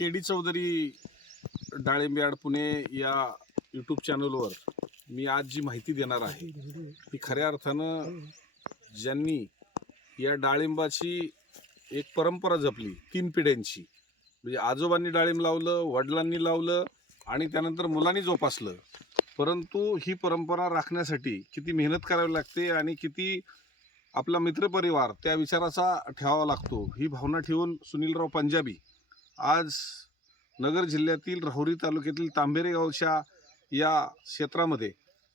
के D Chaudhari डाळिंबयाड पुणे या YouTube चॅनलवर मी आज जी माहिती देणार आहे ती खऱ्या अर्थानं ज्यांनी या डाळिंबाची एक परंपरा जपली तीन पिढ्यांची. म्हणजे आजोबांनी डाळिंब लावलं वडिलांनी लावलं आणि त्यानंतर मुलांनी जोपासलं. परंतु ही परंपरा राखण्यासाठी किती मेहनत करावी लागते आणि किती आपला मित्रपरिवार त्या विचाराचा ठेवावा लागतो ही भावना ठेवून सुनीलराव पंजाबी आज नगर जिल्ह्यातील राहुरी तालुक्यातील तांबेरे गावच्या या क्षेत्रामध्ये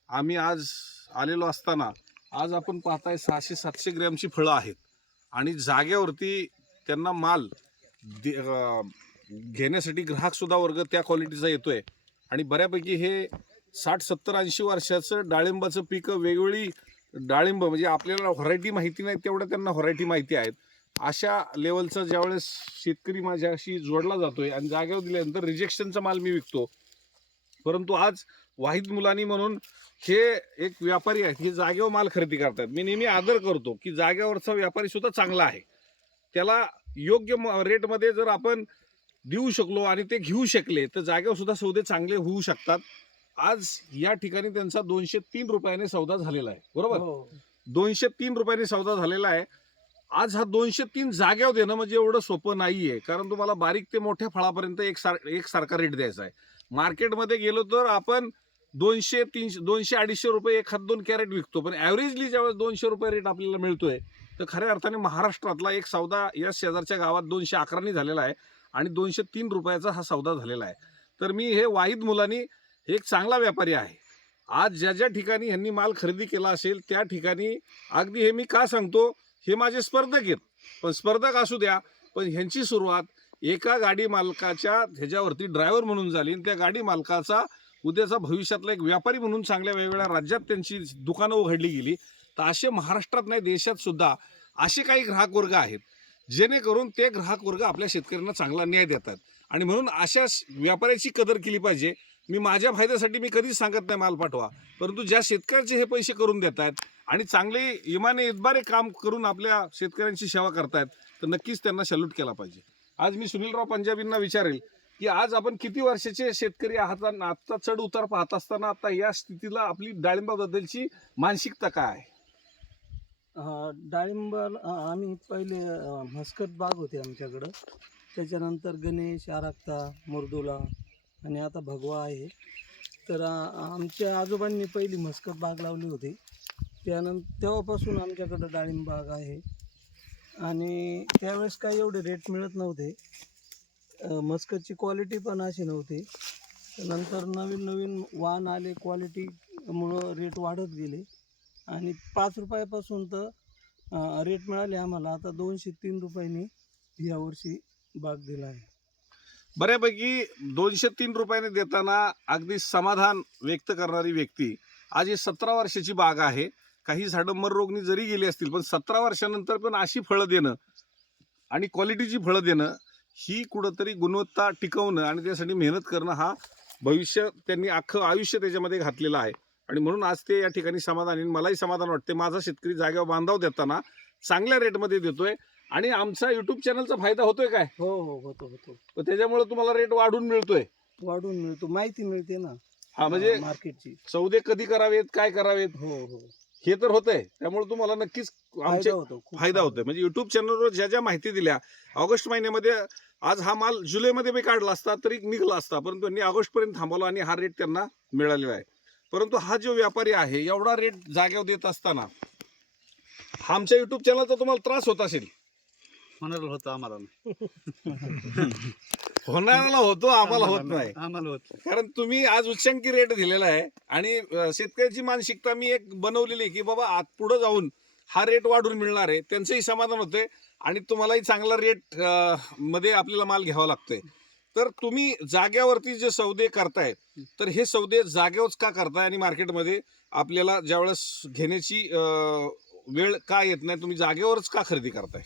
आम्ही आज आलेलो असताना आज आपण पाहताय सहाशे सातशे ग्रॅमची फळं आहेत. आणि जाग्यावरती त्यांना माल दे घेण्यासाठी ग्राहकसुद्धा वर्ग त्या क्वालिटीचा येतो आहे आणि बऱ्यापैकी हे साठ सत्तर ऐंशी वर्षाचं डाळिंबाचं पीक वेगवेगळी डाळिंब म्हणजे आपल्याला व्हरायटी माहिती नाही तेवढ्या त्यांना व्हरायटी माहिती आहेत. अशा लेवलचा ज्यावेळेस शेतकरी माझ्याशी जोडला जातोय आणि जागेवर दिल्यानंतर रिजेक्शनचा माल मी विकतो. परंतु आज वाहिद मुलांनी म्हणून हे एक व्यापारी आहेत हे जागेवर माल खरेदी करतात मी नेहमी आदर करतो की जागेवरचा व्यापारी सुद्धा चांगला आहे. त्याला योग्य म- रेटमध्ये जर आपण देऊ शकलो आणि ते घेऊ शकले तर जागेवर सुद्धा सौदे चांगले होऊ शकतात. आज या ठिकाणी त्यांचा दोनशे तीन रुपयाने सौदा झालेला आहे. बरोबर? हो. दोनशे तीन रुपयाने सौदा झालेला आहे. आज हा दोनशे तीन जाग्यावर देणं म्हणजे एवढं सोपं नाहीये. कारण तुम्हाला बारीक ते मोठ्या फळापर्यंत एक सार एक सारखा रेट द्यायचा आहे. मार्केटमध्ये गेलो तर आपण दोनशे तीनशे दोनशे अडीचशे रुपये एखाद दोन कॅरेट विकतो. पण ॲव्हरेजली ज्यावेळेस दोनशे रुपये रेट आपल्याला मिळतोय तर खऱ्या अर्थाने महाराष्ट्रातला एक सौदा या शेजारच्या गावात दोनशे अकरानी झालेला आहे आणि दोनशे तीन रुपयाचा हा सौदा झालेला आहे. तर मी हे वाहिद मुलांनी एक चांगला व्यापारी आहे. आज ज्या ज्या ठिकाणी ह्यांनी माल खरेदी केला असेल त्या ठिकाणी अगदी हे मी का सांगतो हे माझे स्पर्धक आहेत. पण स्पर्धक असू द्या पण ह्यांची सुरुवात एका गाडी मालकाच्या ह्याच्यावरती ड्रायव्हर म्हणून झाली आणि त्या गाडी मालकाचा उद्याचा भविष्यातला एक व्यापारी म्हणून चांगल्या वेगवेगळ्या राज्यात त्यांची दुकानं उघडली गेली. तर असे महाराष्ट्रात नाही देशात सुद्धा असे काही ग्राहक वर्ग आहेत जेणेकरून ते ग्राहक वर्ग आपल्या शेतकऱ्यांना चांगला न्याय देतात. आणि म्हणून अशा व्यापाऱ्याची कदर केली पाहिजे. मी माझ्या फायद्यासाठी मी कधीच सांगत नाही माल पाठवा परंतु ज्या शेतकऱ्याचे हे पैसे करून देतात आणि चांगले इमाने इतबारे काम करून आपल्या शेतकऱ्यांची सेवा करतायत तर नक्कीच त्यांना सल्यूट केला पाहिजे. आज मी सुनीलराव पंजाबींना विचारेल की आज आपण किती वर्षाचे शेतकरी आहात आत्ता चढ उतार पाहत असताना आता या स्थितीला आपली डाळिंबाबद्दलची मानसिकता काय आहे? अं, डाळिंब आम्ही पहिले मस्कत बाग होते आमच्याकडं. त्याच्यानंतर गणेश आराक्ता मुर्दुला आणि आता भगवा आहे. तर आमच्या आजोबांनी पहिली मस्कत बाग लावली होती. त्यानंतर तेव्हापासून आमच्याकडं डाळिंब बाग आहे. आणि त्यावेळेस काही एवढे रेट मिळत नव्हते. मस्कतची क्वालिटी पण अशी नव्हती. नंतर नवीन नवीन वाहन आले क्वालिटीमुळं रेट वाढत गेले. आणि पाच रुपयापासून तर रेट मिळाले आम्हाला. आता दोनशे तीन रुपयांनी यावर्षी बाग दिला आहे. बऱ्यापैकी दोनशे तीन रुपयाने देताना अगदी समाधान व्यक्त करणारी व्यक्ती आज ही सतरा वर्षाची बाग आहे. काही झाडं मररोगनी जरी गेली असतील पण सतरा वर्षानंतर पण अशी फळं देणं आणि क्वालिटीची फळं देणं ही कुठंतरी गुणवत्ता टिकवणं आणि त्यासाठी मेहनत करणं हा भविष्य त्यांनी अख्खं आयुष्य त्याच्यामध्ये घातलेलं आहे. आणि म्हणून आज ते या ठिकाणी समाधान आणि मलाही समाधान वाटते माझा शेतकरी जागेवर बांधाव देताना चांगल्या रेटमध्ये देतोय. आणि आमचा युट्यूब चॅनलचा फायदा होतोय काय? हो हो होतो होतो. त्याच्यामुळे तुम्हाला रेट वाढून मिळतोय. वाढून मिळतो. माहिती मिळते ना. हा म्हणजे मार्केटची सौदे कधी करावेत काय करावेत? हो हो. हे तर होतंय. त्यामुळे तुम्हाला नक्कीच आमचे फायदा होतो खूप फायदा होतोय. म्हणजे युट्यूब चॅनलवर ज्या ज्या माहिती दिल्या ऑगस्ट महिन्यामध्ये आज हा माल जुलैमध्ये बी काढला असता तरी निघला असता परंतु त्यांनी ऑगस्ट पर्यंत थांबवला आणि हा रेट त्यांना मिळालेला आहे. परंतु हा जो व्यापारी आहे एवढा रेट जागेवर देत असताना हा आमच्या युट्यूब चॅनलचा तुम्हाला त्रास होत असेल? होणार होतं आम्हाला. होणाऱ्याला होतो आम्हाला होत नाही आम्हाला होत कारण तुम्ही आज उच्चांकी रेट दिलेला आहे आणि अ, शेतकऱ्याची मानसिकता मी एक बनवलेली आहे की बाबा आत पुढे जाऊन हा रेट वाढून मिळणार आहे त्यांचंही समाधान होते आणि तुम्हालाही चांगला रेटमध्ये आपल्याला माल घ्यावा लागतोय. तर तुम्ही जाग्यावरती जे सौदे करताय तर हे सौदे जागेवरच का करताय आणि मार्केटमध्ये आपल्याला ज्यावेळेस घेण्याची अ, वेळ का येत नाही तुम्ही जागेवरच का खरेदी करताय?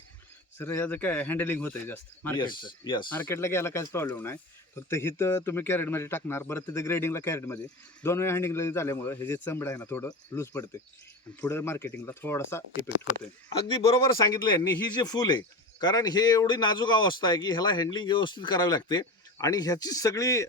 सर याचं काय हँडलिंग होतंय जास्त? मार्केटचं येस मार्केटला गेला काहीच प्रॉब्लेम नाही. फक्त हिथं तुम्ही कॅरेटमध्ये टाकणार बरं तिथं ग्रेडिंगला कॅरेटमध्ये दोन वेळा हँडलिंग झाल्यामुळं हे जे चमडं आहे ना थोडं लूज पडते. आणि पुढे मार्केटिंगला थोडासा इफेक्ट होतोय. अगदी बरोबर सांगितलं यांनी. ही जे फुल आहे कारण हे एवढी नाजूक अवस्था आहे की ह्याला हँडलिंग व्यवस्थित करावी लागते. आणि ह्याची सगळी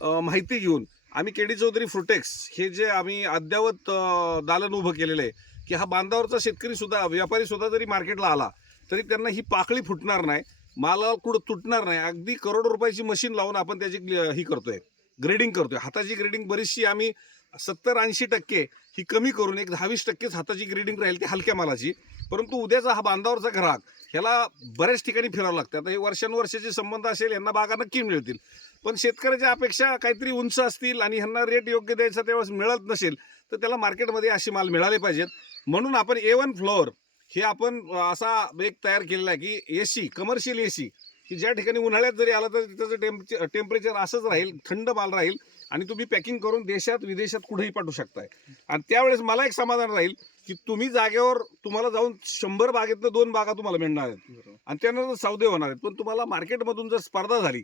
अं, माहिती घेऊन आम्ही केडी चौधरी फ्रुटेक्स हे जे आम्ही अद्ययावत अं, दालन उभं केलेलं आहे की हा बांधावरचा शेतकरी सुद्धा व्यापारी सुद्धा जरी मार्केटला आला तरी त्यांना ही पाकळी फुटणार नाही माला कुठं तुटणार नाही. अगदी करोडो रुपयाची मशीन लावून आपण त्याची ही करतोय ग्रेडिंग करतोय. हाताची ग्रेडिंग बरीचशी आम्ही सत्तर ऐंशी टक्के ही कमी करून एक दहावीस टक्केच हाताची ग्रेडिंग राहील ती हलक्या मालाची. परंतु उद्याचा हा बांधावरचा ग्राहक ह्याला बऱ्याच ठिकाणी फिरावं लागतं. आता हे वर्षानुवर्षाचे संबंध असेल यांना बागा नक्की मिळतील. पण शेतकऱ्याच्या अपेक्षा काहीतरी उंच असतील आणि ह्यांना रेट योग्य द्यायचा तेव्हा मिळत नसेल तर त्याला मार्केटमध्ये असे माल मिळाले पाहिजेत. म्हणून आपण ए वन फ्लोअर हे आपण असा एक तयार केलेला आहे की A C commercial A C की ज्या ठिकाणी उन्हाळ्यात जरी आला तर त्याचं टेम्परेचर टेम्परेचर असंच राहील थंड माल राहील आणि तुम्ही पॅकिंग करून देशात विदेशात कुठेही पाठवू शकताय. आणि त्यावेळेस मला एक समाधान राहील की तुम्ही जागेवर तुम्हाला जाऊन शंभर बागेतनं दोन बागा तुम्हाला मिळणार आहेत. आणि त्यानंतर सौदे होणार आहेत. पण तुम्हाला मार्केटमधून जर स्पर्धा झाली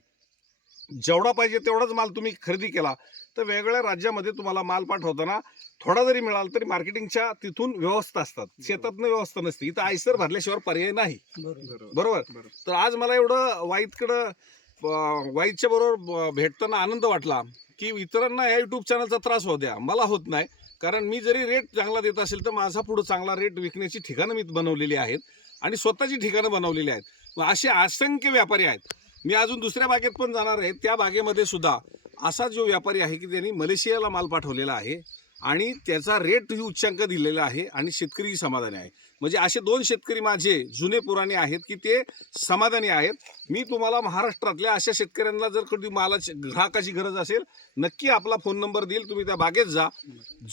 जेवढा पाहिजे तेवढाच माल तुम्ही खरेदी केला. तर वेगवेगळ्या राज्यामध्ये तुम्हाला माल पाठवताना थोडा जरी मिळाला तरी मार्केटिंगच्या तिथून व्यवस्था असतात. शेतातनं व्यवस्था नसते. इथं आयसर भरल्याशिवाय पर्याय नाही. बरोबर. तर आज मला एवढं वाईटकडं वाईटच्या बरोबर भेटताना आनंद वाटला की इतरांना या युट्यूब चॅनलचा त्रास होऊ द्या. मला होत नाही. कारण मी जरी रेट चांगला देत असेल तर माझा पुढं चांगला रेट विकण्याची ठिकाणं मी बनवलेली आहेत आणि स्वतःची ठिकाणं बनवलेली आहेत. असे असंख्य व्यापारी आहेत. मी अजून दुसऱ्या बागेत पण जाणार आहे. त्या बागेमध्ये सुद्धा असा जो व्यापारी आहे की त्यांनी मलेशियाला माल पाठवलेला आहे आणि त्याचा रेटही उच्चांक दिलेला आहे आणि शेतकरीही समाधानी आहे. म्हणजे असे दोन शेतकरी माझे जुने पुराणे आहेत की ते समाधानी आहेत. मी तुम्हाला महाराष्ट्रातल्या अशा शेतकऱ्यांना जर कधी मालाची ग्राहकाची गरज असेल नक्की आपला फोन नंबर देईल. तुम्ही त्या बागेत जा. जो